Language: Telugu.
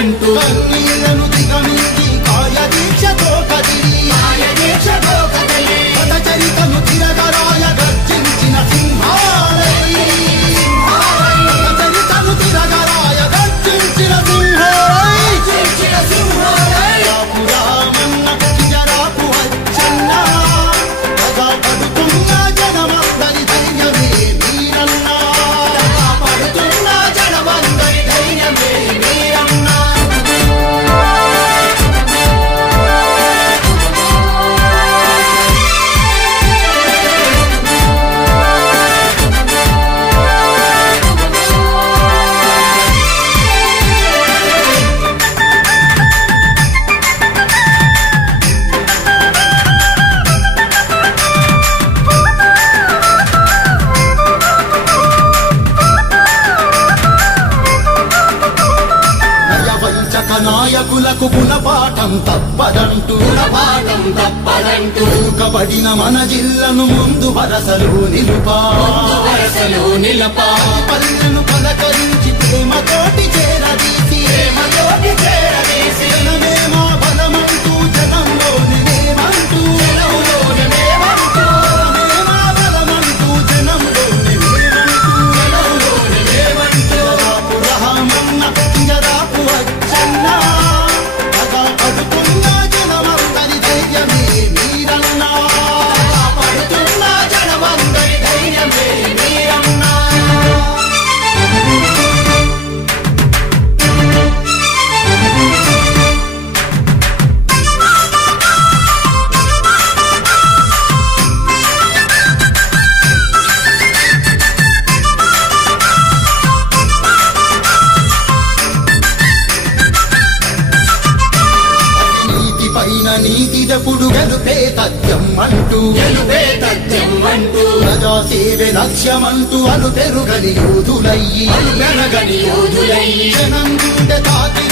అంటూ కన్నీళ్లను దిగమించి కాయ దీక్షతో కదిలి పదచరితను తిరగరాయ గర్జించిన సింహాలై పదచరితను తిరగరాయ గర్జించిన సింహాలై రామన్న జరాపు అచ్చన్న కథ పడుతున్న జనమందరి ధైర్యమే మీరన్నా పడుతున్న జనమందరి ధైర్యమే మీరన్నా నాయకులకు గుణపాఠం తప్పదంటూ కబడిన మన జిల్లను ముందు వరసలు నిలుపా పల్లెను పలకరించి ప్రేమతోటి చేరదీసి జనమే మా బలమంటూ జనంలోని మేమంటూ జనమే మా బలమంటూ జనంలోని మేమంటూ రామన్న జరాపు అచ్చన్నా కథ పడుతున్న జనమందరి ధైర్యమే మీరన్నా పడుతున్న జనమందరి ధైర్యమే మీరన్నా నీతి జపుడు గెలుపే తథ్యం అంటూ ప్రజా సేవే లక్ష్యమంటూ అలు పెరుగని యోధులయ్యి జనం గుండె తాకి